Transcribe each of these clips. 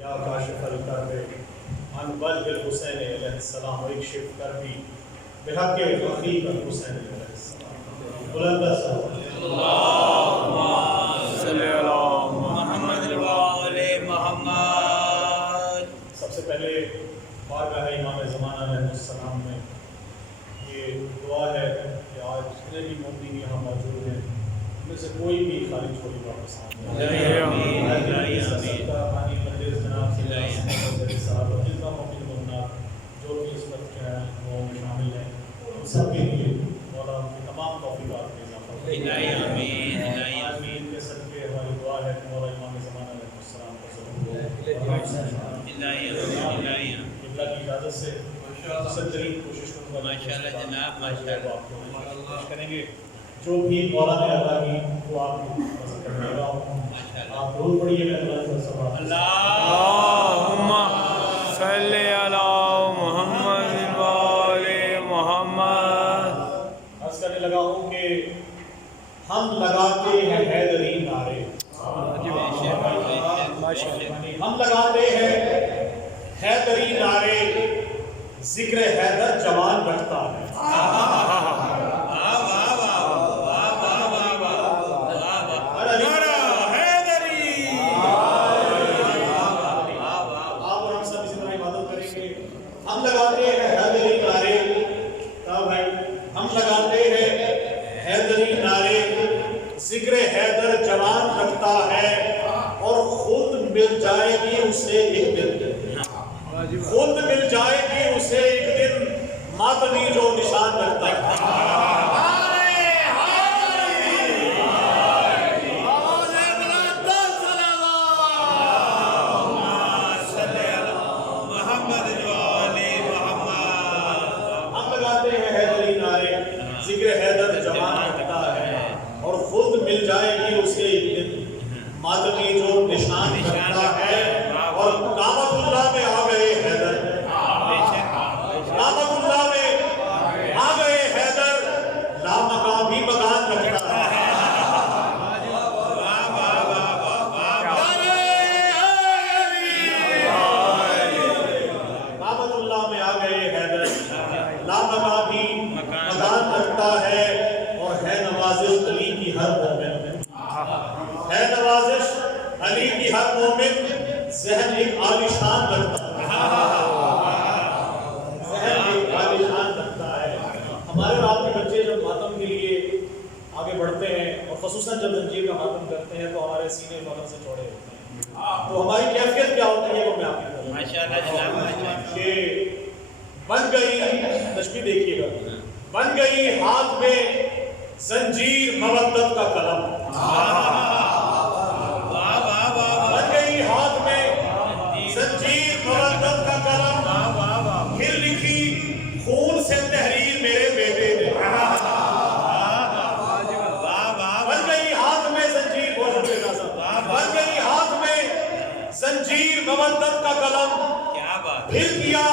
یا کاشف الکرب عن وجه الحسین علیہ السلام اکشف کربی بحق رفیق الحسین علیہ السلام. بلند اللہم صلی علی محمد وآل محمد. سب سے پہلے بارگاہ امام زمانہ علیہ السلام میں یہ دعا ہے کہ آج جتنے بھی مومنین یہاں موجود ہیں ان میں سے کوئی بھی خالی چھوڑی واپس جو بھی اس وقت جو ہے وہ شامل ہیں ان سب کے لیے مولا کی تمام توفیقات میں اضافہ فرمائے. آمین کے صدقے ہماری دعا ہے کہ مولا امام زمانہ علیہ السلام کا قبلہ کی اجازت سے ترین کوشش کروں گا کوشش کریں گے جو بھی مولا نے عطا کی وہ آپ کو پسند کرنے گا. آپ ضرور پڑھیے گا اللہم صلی علی محمد وآل محمد. عرض کرنے لگا ہوں کہ ہم لگاتے ہیں حیدری نعرے. ہم لگاتے ہیں حیدری نعرے ذکر حیدر جوان رکھتا ہے. ہم لگاتے ہیں حیدری نعرے. کہا بھائی ہم لگاتے ہیں حیدری نعرے ذکر حیدر جوان رکھتا ہے اور خود مل جائے گی اسے ایک دن. خود مل جائے گی اسے ایک دن ماتمی جو نشان رکھتا ہے. ذکر حیدر جوان رکھتا ہے اور خود مل جائے گی اسے ایک دن ماتمی جو نشان رکھتا ہے. اور کعبۃ اللہ میں آ گئے حیدر. کعبۃ اللہ میں آ گئے حیدر. لامقام بھی مکان رکھتا ہے. کعبۃ اللہ میں آ گئے حیدر. لامقام بھی مکان رکھتا ہے اور ہے نوازش علی کی ہر مومن. ہے نوازش علی کی ہر مومن. ذہن ایک عالیشان رکھتا ہے. ذہن ایک عالیشان رکھتا ہے. ہمارے اور آپ کے بچے جب ماتم کے لیے آگے بڑھتے ہیں اور خصوصاً جب زنجیر کا ماتم کرتے ہیں تو ہمارے سینے فوراً سے چوڑے ہوتے ہیں. تو ہماری کیفیت کیا ہوتی ہے وہ میں آپ کو بتاؤں کہ بن گئی تشبیہ دیکھیے گا. بن گئی ہاتھ میں زنجیر مودت کا قلم. بن گئی ہاتھ میں زنجیر مودت کا قلم. پھر لکھی خون سے تحریر میرے بیٹے نے. بن گئی ہاتھ میں زنجیر. بن گئی ہاتھ میں زنجیر مودت کا قلم. پھر کیا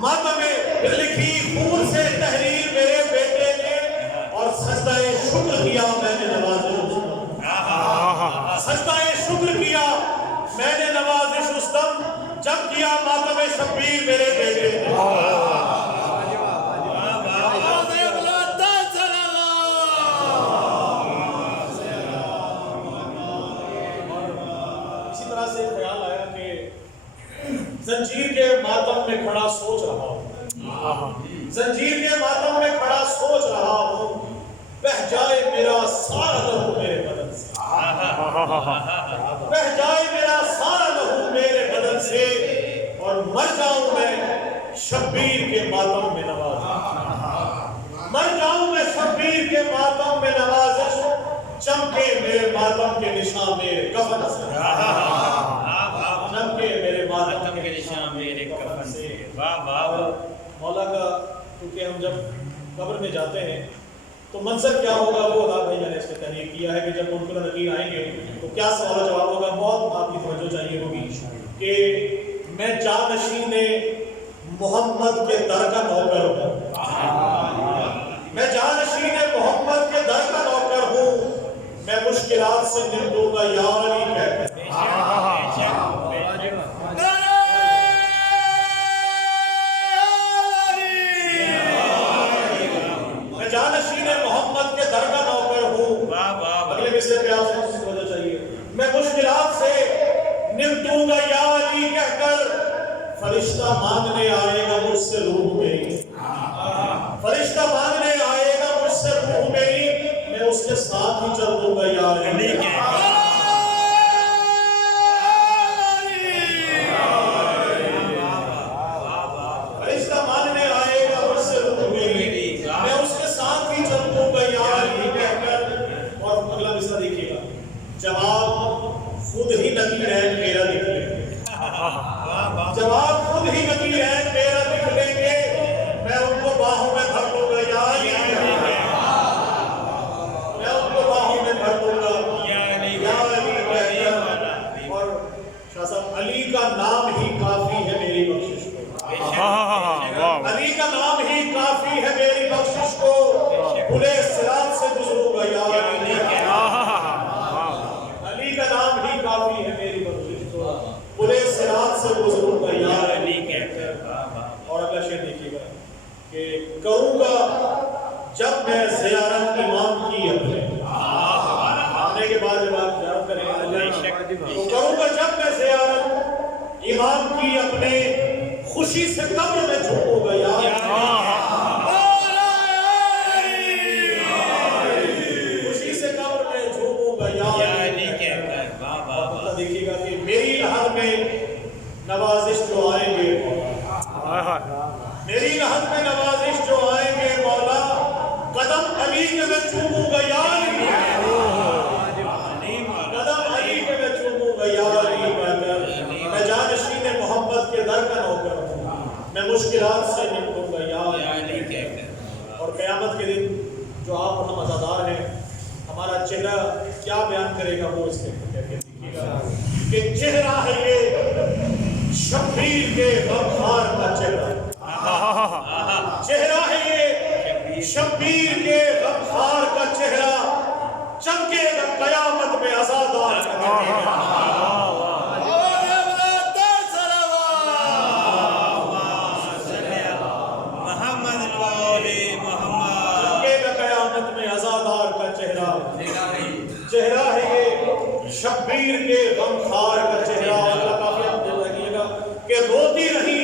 ماتم میں پھر لکھی خون سے تحریر میرے بیٹے نے. اور سجدہ شکر کیا میں نے نوازش. سجدہ شکر کیا میں نے نوازش اس دم جب کیا ماتم شبیر میرے بیٹے نے. اسی طرح سے خیال آیا کہ زنجیر کے ماتم میں کھڑا سوچ رہا ہوں. زنجیر کے ماتم میں کھڑا سوچ رہا ہوں. بہ جائے میرا سارا لہو میرے بدن سے. بہ جائے میرا سارا لہو میرے بدن سے اور مر جاؤں میں شبیر کے ماتم میں نوازش. مر جاؤں میں شبیر کے ماتم میں نوازش. چمکے میرے ماتم کے نشان میرے کفن سے. چمکے میرے ماتم کے نشان میرے کفن سے. مولا کا کیونکہ ہم جب قبر میں جاتے ہیں تو منظر کیا ہوگا وہ اللہ بھائی نے اس پہ تحریر کیا ہے کہ جب منکر نکیر آئیں گے تو کیا سوال و جواب ہوگا. بہت آپ کی توجہ چاہیے ہوگی کہ میں جانشین محمد کے در کا نوکر ہوں. میں جانشین محمد کے در کا نوکر ہوں. میں مشکلات سے نمٹوں گا یا علی کہتے ہیں. سے نمٹوں گا یا علی کہہ کر، فرشتہ مانگنے آئے گا مجھ سے روح میری، فرشتہ مانگنے آئے گا مجھ سے روح میری، میں اس کے ساتھ ہی چل دوں گا یا علی کہہ کر۔ فرشتہ مانگنے آئے گا مجھ سے روح میری، میں اس کے ساتھ ہی چل دوں گا یا علی کہہ کر۔ اور اگلا مصرع دیکھیے گا، جواب خود ہی نقی عین میرا نکلے گے، جواب خود ہی نقی عین میرا نکلیں گے، میں ان کو باہوں میں بھر لوں گا یا علی، میں ان کو باہوں میں بھر لوں گا یا علی کہہ کر۔ اور شاہ صاحب، علی کا نام ہی کافی ہے میری بخشش کو، علی کا نام ہی کافی ہے میری بخشش کو، بھلے صراط سے گزروں گا یا علی، علی کا نام ہی کافی ہے میری بخشش کو، بھلے صراط سے گزروں گا یا علی کہہ کر۔ اور اگلا شعر دیکھیے گا کہ کروں گا جب میں زیارت امام کی اپنے، آنے کے بعد جب آپ زیارت کریں گے تو کروں گا جب میں زیارت امام کی اپنے، خوشی سے قبر میں جھوموں گا یا خوشی سے قبر میں جھوموں گا یا علی کہہ کر۔ دیکھیے گا کہ میری لحد میں نوازش جو آئیں گے مولا، میری لحد میں نوازش جو آئیں گے مولا، قدم علی کے میں چوموں گا یا علی، قدم علی کے میں چوموں گا یا علی کہہ کر، میں جانشین محمد کے در کا نوکر ہوں، میں مشکلات سے نمٹوں گا یا علی کہہ کر۔ اور قیامت کے دن جو آپ اور ہم عزادار ہیں، ہمارا چہرہ کیا بیان کرے گا وہ اس کے دیکھیے گا کہ چہرہ ہے یہ شبیر کے غمخوار کا چہرہ، چہرہ ہے یہ شبیر کے غمخوار کا چہرہ، چمکے گا قیامت میں عزادار کا چہرہ، چہرہ ہے یہ شبیر کے غمخوار کا چہرہ۔ اللہ کافی آپ دیکھ رکھیے گا کہ روتی رہی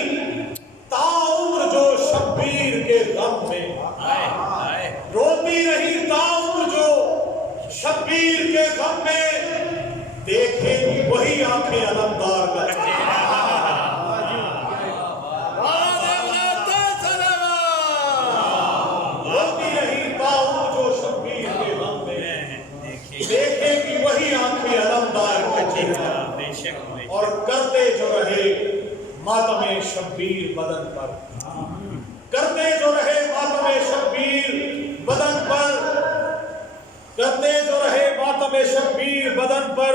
تا عمر جو شبیر کے غم میں، روتی رہی تا عمر جو شبیر کے غم میں، دیکھے گی وہی آنکھیں علمدار کا چہرہ، روتی رہی تا عمر جو شبیر کے غم میں، دیکھے گی وہی آنکھیں علمدار کا چہرہ، اور کرتے جو رہے ماتم شبیر بدن پر، کرتے جو رہے ماتم شبیر بدن پر، کرتے جو رہے ماتم شبیر بدن پر،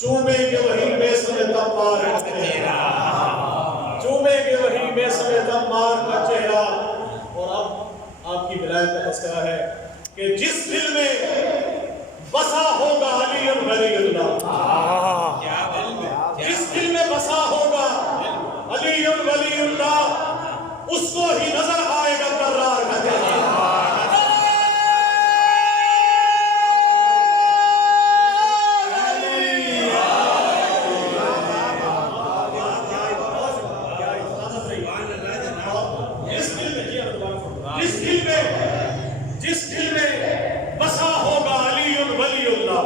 چومیں گے وہی میسم تمار کا چہرہ، چومیں گے وہی میسم تمار کا چہرہ۔ اور اب آپ کی ولایت کا تذکرہ ہے کہ جس دل میں بسا ہوگا علی ولی اللہ، جس دل میں بسا ہوگا علی ولی اللہ، اس کو ہی نظر آئے گا کرار کا چہرہ، جس دل میں بسا ہوگا علی ولی اللہ،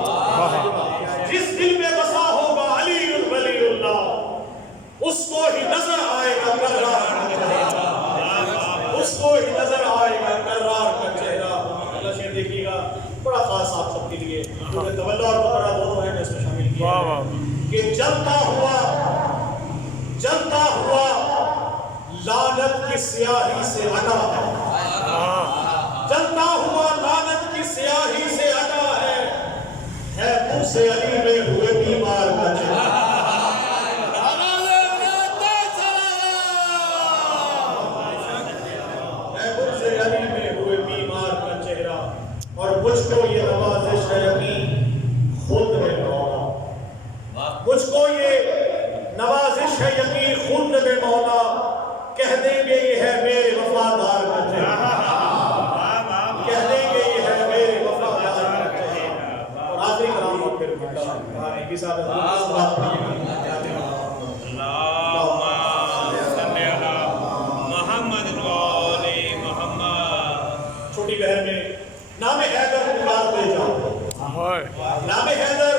جس دل میں بسا ہوگا علی ولی اللہ، اس کو ہی نظر آئے گا کرار کا چہرہ، اس کو ہی نظر آئے گا کرار کا چہرہ۔ اللہ شعر دیکھیے گا بڑا خاص آپ سب کے لیے، کیونکہ تولا اور بقرہ دونوں ہیں، میں اس میں شامل کیا کہ جلتا ہوا لعنت کی سیاہی سے ہٹا ہے، جلتا ہوا لعنت کی سیاہی سے ہٹا ہے منہ سے علی میں ہوئے بیمار کا چہرہ، ہے منہ سے علی میں ہوئے بیمار کا چہرہ۔ اور مجھ کو یہ نوازش ہے یقین خود میں مولا، مجھ کو یہ نوازش ہے یقین خود میں مولا، کہہ دیں گے یہ ہے میرے وفادار کا چہرہ، کہہ دیں گے یہ ہے میرے وفادار کا چہرہ۔ اور آخری کلام پھر بیٹا کہا ایک ہی ساتھ اس بات پڑھیے گا چھوٹی بہن میں نام حیدر پکارتے جاؤ، نام حیدر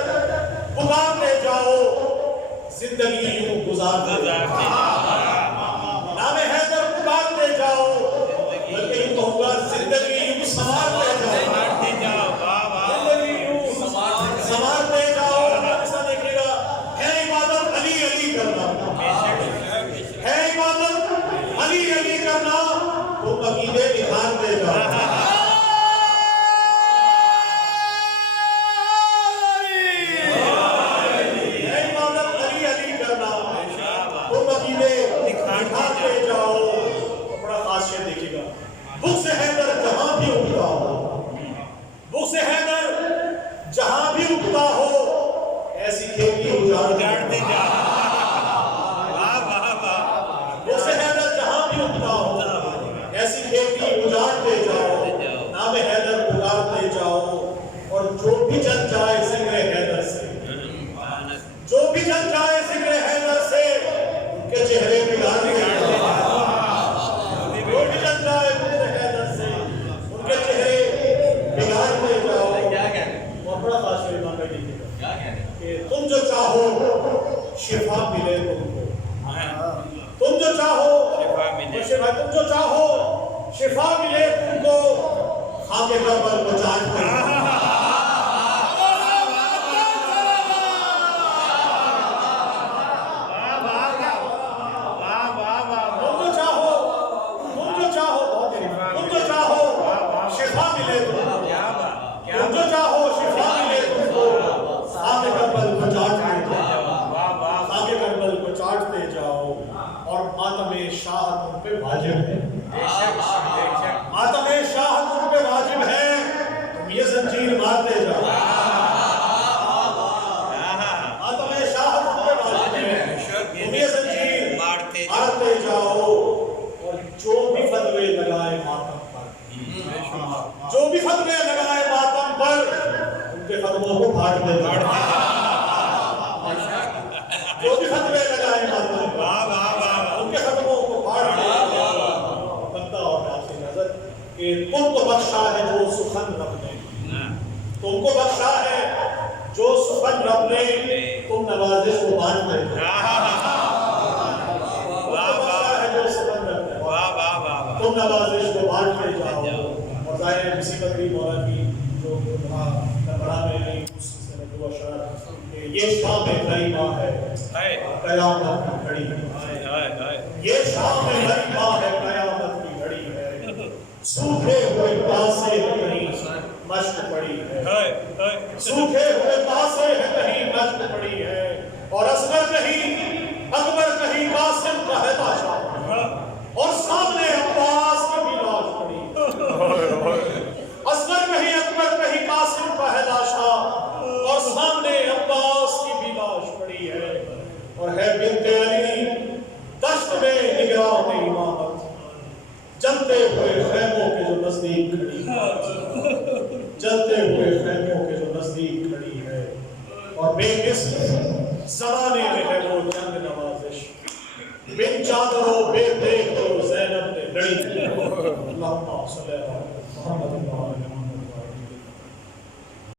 پکارتے جاؤ، زندگی یوں گزارتے جاؤ، نام حیدر پکارتے جاؤ، بلکہ یوں کہوں گا زندگی یوں سنوارتے جاؤ، زندگی یوں سنوارتے جاؤ۔ ایسا دیکھیے گا ہے عبادت علی علی کرنا، ہے عبادت علی علی کرنا، تو عقیدے نکھارتے جاؤ۔ بغض حیدر جہاں بھی اگتا ہو، بغض حیدر جہاں بھی اگتا ہو، ایسی کھیتی اجاڑتے جا۔ بغض حیدر جہاں بھی اگتا ہو، ایسی کھیتی اجاڑتے جاؤ، نام حیدر پکارتے جاؤ، اور جو بھی جل جائے ذکر حیدر سے، جو بھی جل جائے ذکر حیدر سے، ان کے چہرے بگاڑتے جاؤ، جو بھی جل جائے تم جو چاہو شفا ملے تم کو، تم جو چاہو تم جو چاہو شفا ملے تم کو، خاک کربل کو چاہتے واجب ہے، ماتم شاہد ان پہ واجب ہے، تم یہ زنجیر مارتے جاؤ، ماتم شاہد ان پہ واجب ہے، تم یہ زنجیر مارتے جاؤ، اور جو بھی فتوے لگائے ماتم پر، جو بھی فتوے لگائے ماتم پر، ان کے فتووں کو پھاڑتے جاؤ، جو بھی فتوے لگائے ماتم پر، ان کے فتووں کو پھاڑتے جاؤ۔ کہ تم کو بخشا ہے جو سخن رب نے، تم کو بخشا ہے جو سخن رب نے، تم نوازش کو بانٹتے جاؤ، بخشا ہے جو سخن رب نے، تم نوازش کو بانٹتے جاؤ۔ اور ظاہر ہے مصیبت بھی مولا کی جو بڑا میں نہیں اس سے جو اشارہ کہ یہ شام غریبہ ہے قیامت کی گھڑی ہے، یہ شام غریبہ ہے قیامت کی گھڑی ہے، سوکھے ہوئے پاسے کہیں مشق پڑی ہے، سوکھے ہوئے پاسے کہیں مشق پڑی ہے، اور اصغر کہیں اکبر کہیں قاسم کا ہے بادشاہ، اور سامنے عباس کی بھی لاش پڑی، اصغر کہیں اکبر کہیں قاسم کا ہے بادشاہ، اور سامنے عباس کی بھی لاش پڑی ہے، اور ہے بنت علی دشت میں نگراں امامت، جلتے ہوئے خیموں کے جو نزدیک کھڑی ہے، جلتے ہوئے خیموں کے جو نزدیک کھڑی ہے، اور بے مثل زمانے میں ہے وہ جنگ نوازش، بن چادروں بے دیکھ تو زینب نے لڑی۔ اللہم صلی اللہ علیہ وسلم۔